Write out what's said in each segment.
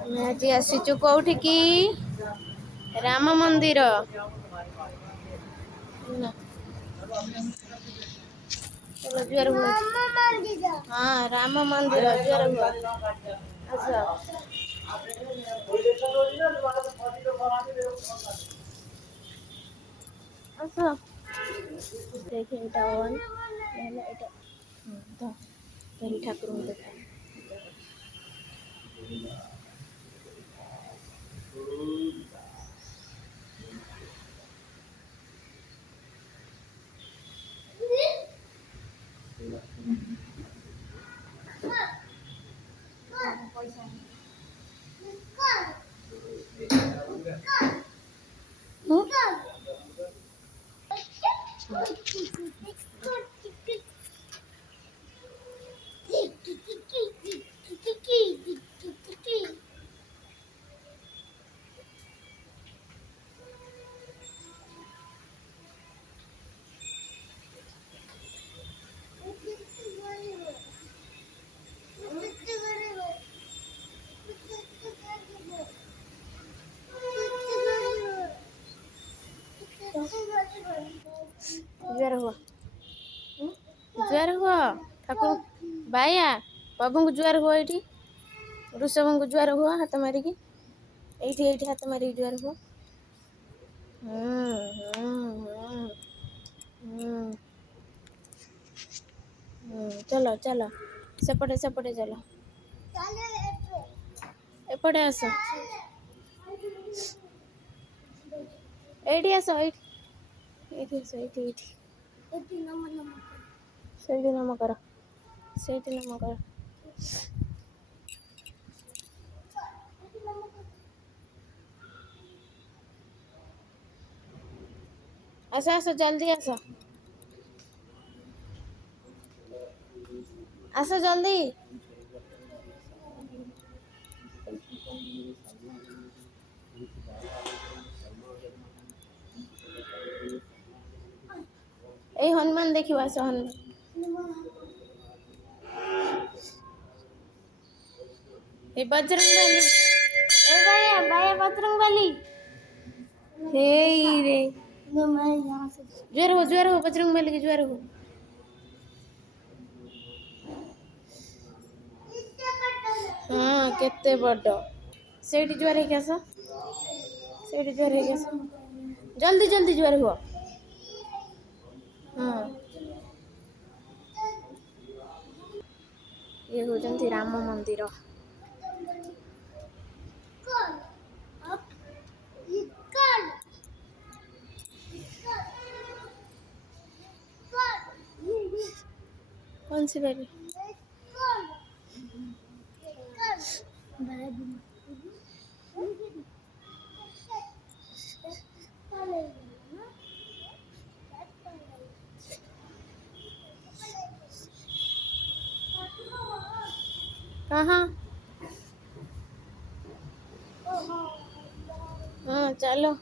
ଆମେ ଆଜି ଆସିଛୁ କୋଉଠିକି? ରାମ ମନ୍ଦିର। चलो जुआर हुआ। हाँ राम मंदिर जुआर हुआ। अच्छा अच्छा देखिए এটা অন নাহলে এটা তো এই ঠাকুর দেখো পয়সা जुआर हुआ जुआर हुआ ठाकुर बाया प्रभु को जुआर हुआ ये ऋषभ को जुआर हुआ हाथ मारिकी ये हाथ मारिकी जुआर हुआ चलो चलो सेपटे सेपटे चलो एपटे आस एठी आस एठी आस एठी नम कर ସେଇଠି ନମ କର ଆସ ଆସ ଜଲ୍ଦି ଆସ ଆସ ଜଲ୍ଦି এই হনুমান ଦେଖିବ ଆସ ହनुମାନ ए बजरंगबली ए भैया भैया बजरंगबली हे रे तो मैं यहाँ से ज्वार हो बजरंगबली के ज्वार हो हाँ केते बड़ सेठी ज्वार है कैसा सेठी ज्वार है कैसा जल्दी जल्दी ज्वार हुआ हाँ ये होचंती राम मंदिर कौन सी बेबी कहाँ हाँ चलो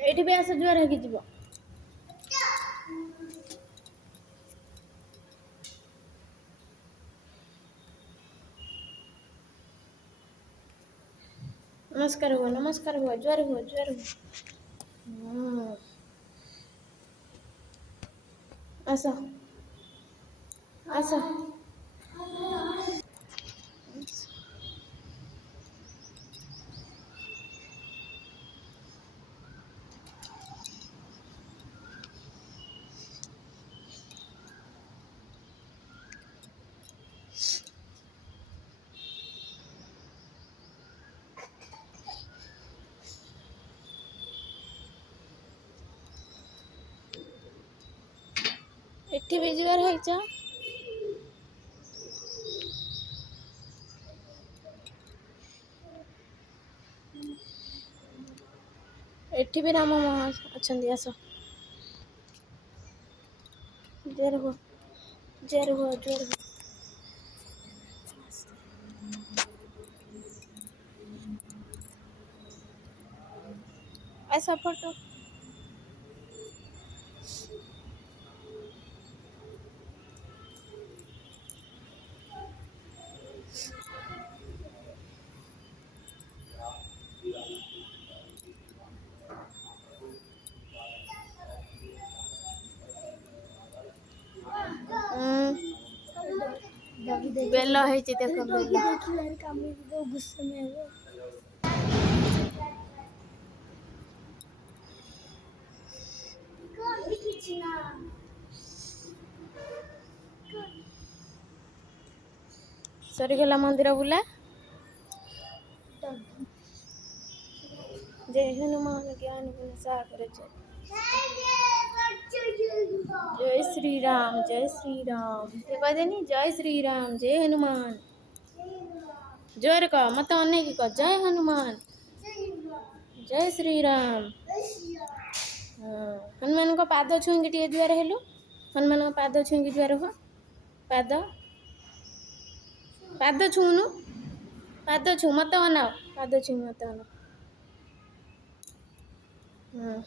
एठी भी आस जुआर है जीव नमस्कार हुआ ज्वार हुआ आस आस एठी भी जुआर है एठी भी राम अच्छा आस जुआर हुआ जुआर हुआ जुआर हुआ। ऐसा फोटो बेल है देख गुस्से में वो सरीगला मंदिर बुला जय हनुमान ज्ञान गुण सागर जय श्री राम जय श्री राम कह देनी जय श्री राम जय हनुमान जोर कह मत अने की कह जय हनुमान जय श्री राम। हाँ हनुमान को पाद छुईंकी टे जुआर हेलु हनुमान को पाद छुईंकी जुआर हो पाद पाद छुनु पाद छु मत अनाओ पाद छु मत अनाओ। हाँ